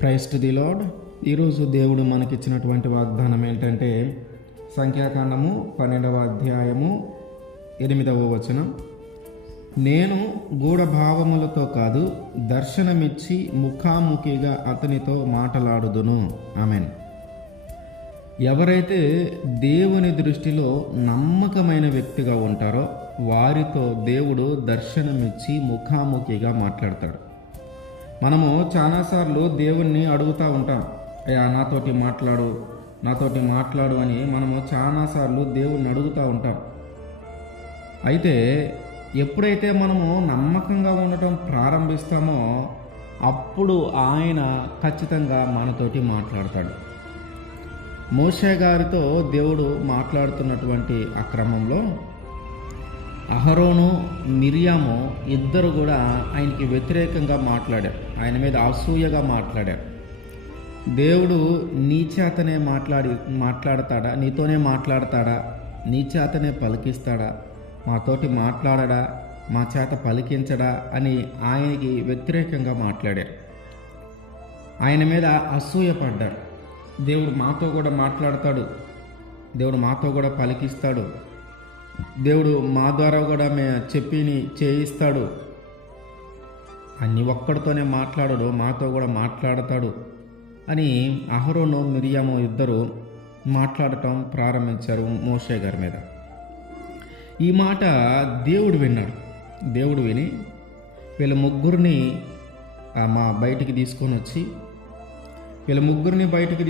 Praise to the lord. ఈరోజు దేవుడు మనకిచ్చినటువంటి వాగ్దానం ఏంటంటే సంఖ్యాకాండము 12వ అధ్యాయము 8వ వచనం. నేను గూఢభావములతో కాదు, దర్శనమిచ్చి ముఖాముఖిగా అతనితో మాట్లాడుదును. ఆమెన్. ఎవరైతే దేవుని దృష్టిలో నమ్మకమైన వ్యక్తిగా ఉంటారో వారితో దేవుడు దర్శనమిచ్చి ముఖాముఖిగా మాట్లాడతాడు. మనము చాలాసార్లు దేవుణ్ణి అడుగుతూ ఉంటాం, నాతోటి మాట్లాడు అని మనము చాలాసార్లు దేవుణ్ణి అడుగుతూ ఉంటాం. అయితే ఎప్పుడైతే మనము నమ్మకంగా ఉండటం ప్రారంభిస్తామో అప్పుడు ఆయన ఖచ్చితంగా మనతోటి మాట్లాడతాడు. మోషే గారితో దేవుడు మాట్లాడుతున్నటువంటి ఆ క్రమంలో అహరోను, మిరియాము ఇద్దరు కూడా ఆయనకి వ్యతిరేకంగా మాట్లాడారు. ఆయన మీద అసూయగా మాట్లాడారు. దేవుడు నీ చేతనే మాట్లాడతాడా, నీతోనే మాట్లాడతాడా, నీ చేతనే పలికిస్తాడా, మాతోటి మాట్లాడడా, మా చేత పలికించడా అని ఆయనకి వ్యతిరేకంగా మాట్లాడారు. ఆయన మీద అసూయపడ్డారు. దేవుడు మాతో కూడా మాట్లాడతాడు, దేవుడు మాతో కూడా పలికిస్తాడు, దేవుడు మా ద్వారా కూడా చెప్పిని చేయిస్తాడు, అన్ని ఒక్కడితోనే మాట్లాడడు, మాతో కూడా మాట్లాడతాడు అని అహరోను, మిరియాము ఇద్దరు మాట్లాడటం ప్రారంభించారు మోషే గారి మీద. ఈ మాట దేవుడు విన్నాడు. దేవుడు విని వీళ్ళ ముగ్గురిని బయటికి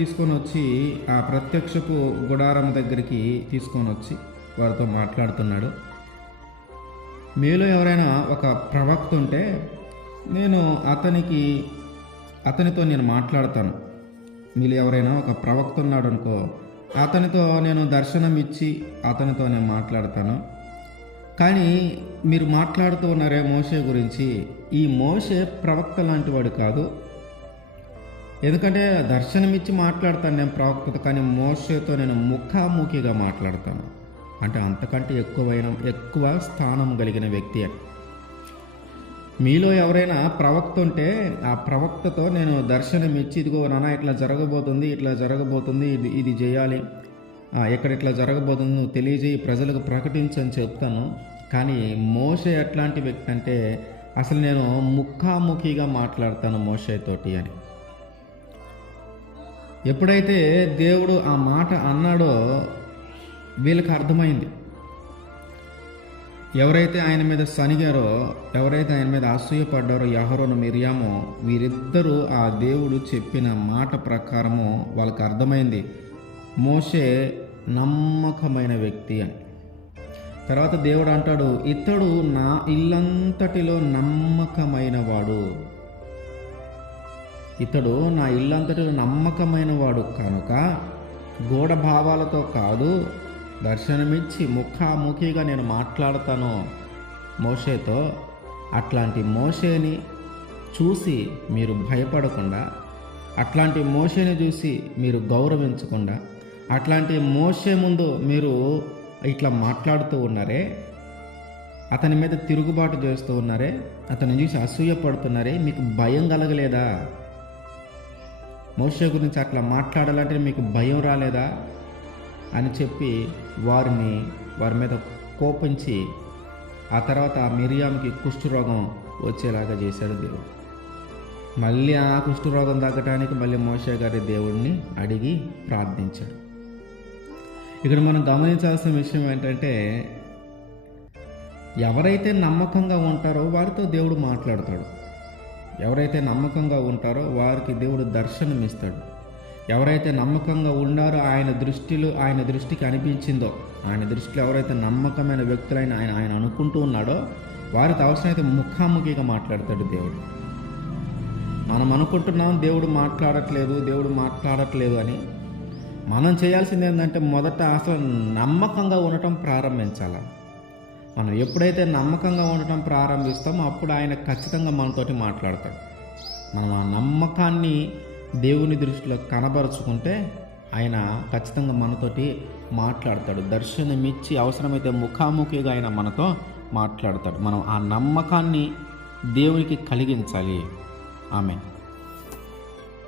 తీసుకొని వచ్చి ఆ ప్రత్యక్షపు గుడారం దగ్గరికి తీసుకొని వచ్చి వారితో మాట్లాడుతున్నాడు. మీలో ఎవరైనా ఒక ప్రవక్త ఉంటే నేను అతనితో నేను మాట్లాడతాను. మీలో ఎవరైనా ఒక ప్రవక్త ఉన్నాడు అనుకో, అతనితో నేను దర్శనం ఇచ్చి అతనితో నేను మాట్లాడతాను. కానీ మీరు మాట్లాడుతూ ఉన్నారే మోషే గురించి, ఈ మోషే ప్రవక్త లాంటి వాడు కాదు. ఎందుకంటే దర్శనమిచ్చి మాట్లాడతాను నేను ప్రవక్త, కానీ మోషేతో నేను ముఖాముఖిగా మాట్లాడతాను. అంటే అంతకంటే ఎక్కువ స్థానం కలిగిన వ్యక్తి. మీలో ఎవరైనా ప్రవక్త ఉంటే ఆ ప్రవక్తతో నేను దర్శనమిచ్చి, ఇదిగో నాన్న ఇట్లా జరగబోతుంది, ఇది చేయాలి, ఎక్కడ ఇట్లా జరగబోతుంది నువ్వు తెలియజేయి, ప్రజలకు ప్రకటించని చెప్తాను. కానీ మోషే ఎట్లాంటి వ్యక్తి అంటే అసలు నేను ముఖాముఖిగా మాట్లాడతాను మోషేతోటి అని. ఎప్పుడైతే దేవుడు ఆ మాట అన్నాడో వీళ్ళకి అర్థమైంది. ఎవరైతే ఆయన మీద సనిగారో, ఎవరైతే ఆయన మీద అసూయపడ్డారో అహరోను, మిరియాము, వీరిద్దరూ ఆ దేవుడు చెప్పిన మాట ప్రకారము వాళ్ళకి అర్థమైంది మోషే నమ్మకమైన వ్యక్తి అని. తర్వాత దేవుడు అంటాడు, ఇతడు నా ఇల్లంతటిలో నమ్మకమైన వాడు కనుక గూఢభావాలతో కాదు, దర్శనమిచ్చి ముఖాముఖిగా నేను మాట్లాడతాను మోషేతో. అట్లాంటి మోషేని చూసి మీరు భయపడకుండా, అట్లాంటి మోషేని చూసి మీరు గౌరవించకుండా, అట్లాంటి మోషే ముందు మీరు ఇట్లా మాట్లాడుతూ ఉన్నారే, అతని మీద తిరుగుబాటు చేస్తూ ఉన్నారే, అతన్ని చూసి అసూయపడుతున్నారే, మీకు భయం కలగలేదా? మోషే గురించి అట్లా మాట్లాడాలంటే మీకు భయం రాలేదా అని చెప్పి వారి మీద కోపించి ఆ తర్వాత ఆ మిరియాముకి కుష్ఠరోగం వచ్చేలాగా చేశాడు దేవుడు. మళ్ళీ ఆ కుష్ఠరోగం తగ్గటానికి మళ్ళీ మోషే గారి దేవుడిని అడిగి ప్రార్థించాడు. ఇక్కడ మనం గమనించాల్సిన విషయం ఏంటంటే, ఎవరైతే నమ్మకంగా ఉంటారో వారితో దేవుడు మాట్లాడతాడు. ఎవరైతే నమ్మకంగా ఉంటారో వారికి దేవుడు దర్శనం ఇస్తాడు. ఎవరైతే నమ్మకంగా ఉన్నారో ఆయన దృష్టికి అనిపించిందో, ఆయన దృష్టిలో ఎవరైతే నమ్మకమైన వ్యక్తులైన ఆయన అనుకుంటూ ఉన్నాడో వారితో అవసరమైతే ముఖాముఖిగా మాట్లాడతాడు దేవుడు. మనం అనుకుంటున్నాం దేవుడు మాట్లాడట్లేదు అని. మనం చేయాల్సింది ఏంటంటే మొదట అసలు నమ్మకంగా ఉండటం ప్రారంభించాలి. మనం ఎప్పుడైతే నమ్మకంగా ఉండటం ప్రారంభిస్తామో అప్పుడు ఆయన ఖచ్చితంగా మనతోటి మాట్లాడతాడు. మనం ఆ నమ్మకాన్ని దేవుని దృష్టిలో కనబరుచుకుంటే ఆయన ఖచ్చితంగా మనతోటి మాట్లాడతాడు. దర్శనమిచ్చి అవసరమైతే ముఖాముఖిగా ఆయన మనతో మాట్లాడతాడు. మనం ఆ నమ్మకాన్ని దేవునికి కలిగించాలి. ఆమేన్.